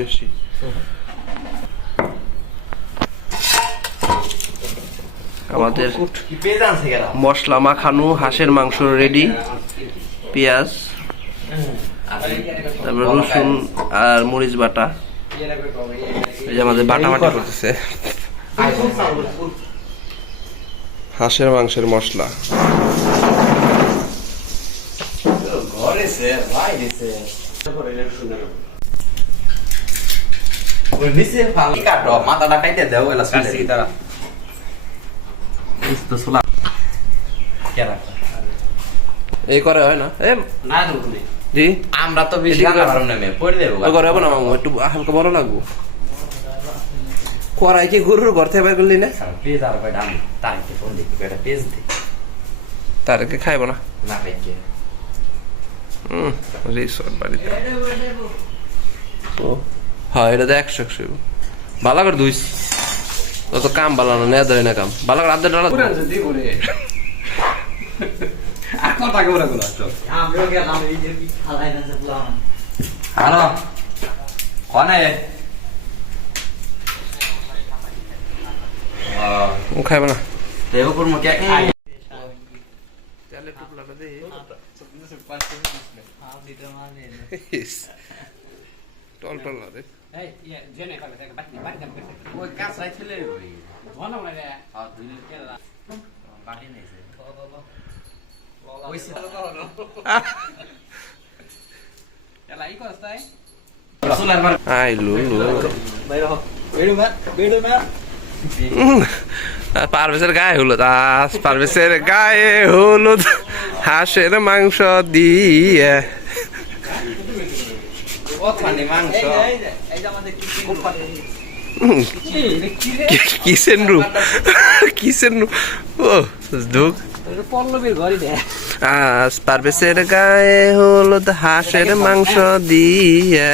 বেশি। আমাদের মশলা মাখানো হাঁসের মাংস রেডি। পেঁয়াজ, তারপর রসুন আর মরিচ বাটা। এই যে আমাদের বাটা বাটা করতেছে হাঁসের মাংসের মশলা। এই করে হয় না জি, আমরা তো বেশি একটু হালকা বড় লাগবো। করাই কি গরুর ঘর থেকে বের করলি না? তারকে খাইব না রিসোর্ট বাড়িতে। হ্যাঁ, এটা তো 100 ভালো করে ধুইস। তত কাম ভালো না, নেয়া ধরে না কাম ভালো করে আধা ডালা খাইব না। পারভেজের গায়ে হলুদ, আজ পারভেজের গায়ে হলুদ হাঁসের মাংস দিয়ে। কিসেন রূপ ও ঢুক। আজ পারভেজের গায়ে হলুদ হাঁসের মাংস দিয়ে।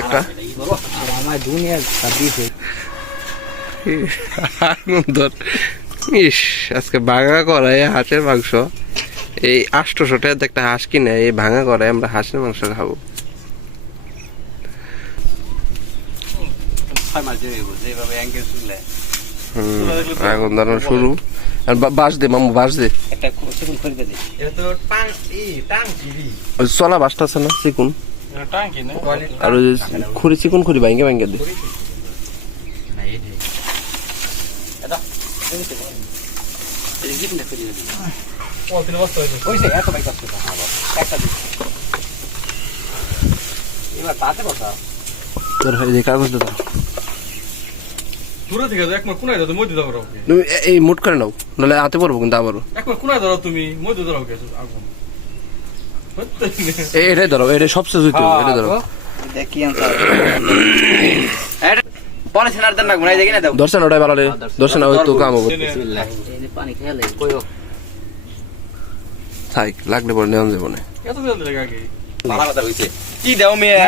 একটা আজকে ভাঙা করায় হাঁসের মাংস। এই 800 টাকা একটা হাঁস কিনে এই ভাঙা করায় আমরা হাঁসের মাংস খাবো। আগুন ধরানো শুরু। আর বাঁশ দে মামু, বাঁশ দে। চলা বাঁশটা আছে না চিকুন, আর ওই খুঁড়ি চিকুন খুঁড়ি ভাঙ্গে ভাঙ্গে দে। কাগজটা এই মুট করে নাও, নাহলে হাতে পড়বো কিন্তু আবারও। এটাই ধরো, এটা সবচেয়ে জুতো, এটা ধরো। দর্শন ওটাই ভালো দর্শন তো কাম হবো। থাক লাগলে পরে নেওয়া যাবো না। কি দাও মেয়ে?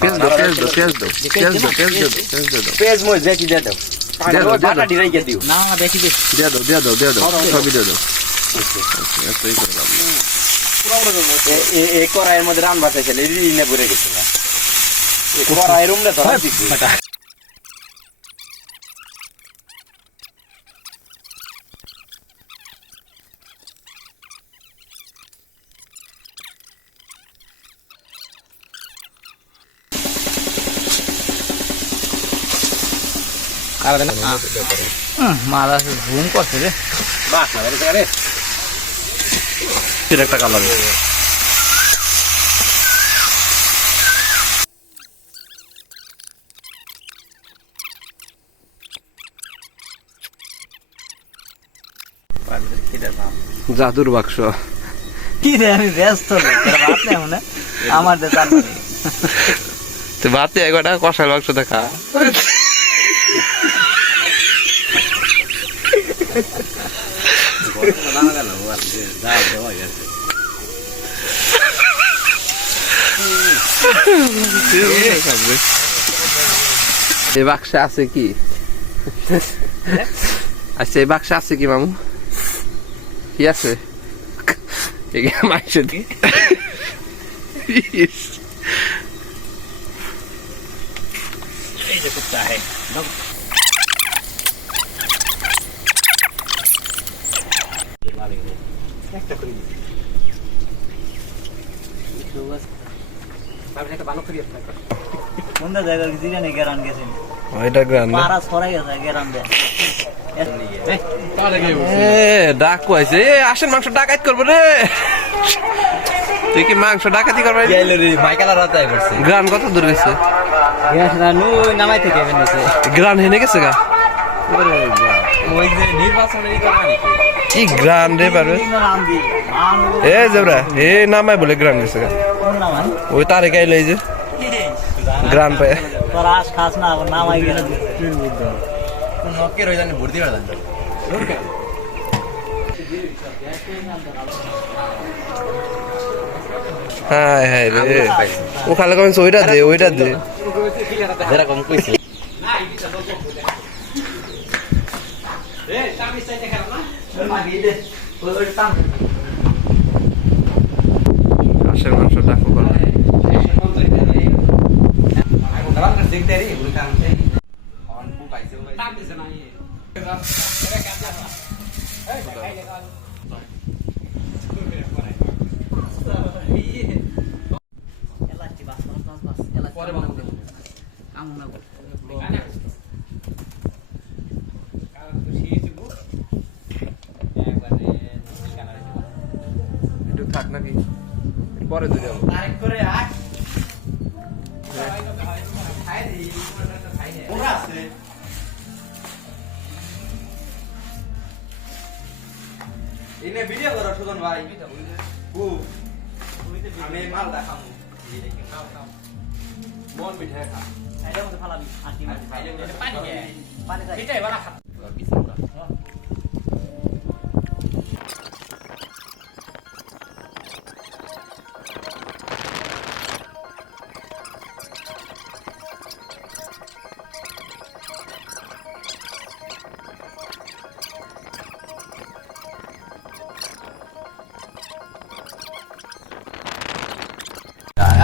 পেঁয়াজ দাও, পেঁয়াজ দাও, পেঁয়াজ দাও, পেঁয়াজ দাও, পেঁয়াজ দাও, পেঁয়াজ দাও, পেঁয়াজ মই দেখি দিয়ে দাও, বাটা ডিরাই দিয়ে দিও না, দেখি দে দিয়ে দাও, দিয়ে দাও, দিয়ে দাও, সবই দিয়ে দাও। আচ্ছা এই করে দাও। এই কড়াইয়ের মধ্যে রান বাটাইছিল, এই রিনে ভরে গেছে না। এই কড়াইয়ের রুমটা ধরা দিছি। মারা ঘুম করছে রে, একটা কালার। জাদুর বাক্স কি রে, আমি ব্যস্ত আমার ভাতে একটা কষার বাক্স দেখা। এই বাক্সে আছে কি? আচ্ছা এই বাক্সে আছে কি মামু? কি আছে? মাংস এই যে কুত্তা है একটা করে কোন জায়গা জিরানি গেরান গেছেন ওইটা গ্রান না পারা ছড়াই গেছে গেরান দে ডাক কইছে আসেন মাংস ডাকাত করবো রে তুই কি মাংস ডাকাতি করবে মাইকেলা রাতে করছে গ্রান কত দূর গেছে নামাই থেকে এনেছে গ্রান হেনে গেছে গা ওই যে নির্বাচনের কি গ্রান রে পারবে এ জবরা এ নামাই বলে গ্রান গেছে গা ওই তারে গাইল এই যে গ্রান পায় তোর আশ খাস না আবার নামাই গেলে নকের ওই জানি ভর্তি করে দেন হায় হায় রে ও খালে কমেন্স ওইটা দে যেরকম কইছি আসেন মাংস ডাকো করবে একটু থাক নাকি পরে তো যাবো এনে ভিডিও করো সুজন ভাই আমি মাল দেখাবো মন পিঠে খা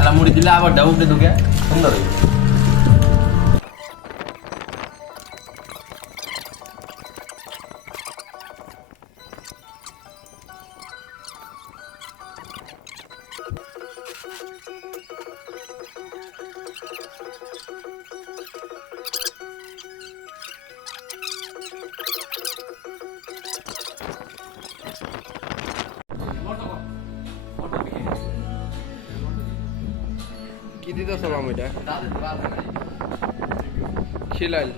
এলা মুড়ি দিলে আবার ডাউকে ঢুকে সুন্দর হইবে কি দিতেছ মাম এটা খিলাল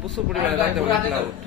প্রচুর পরিমাণে লাগতে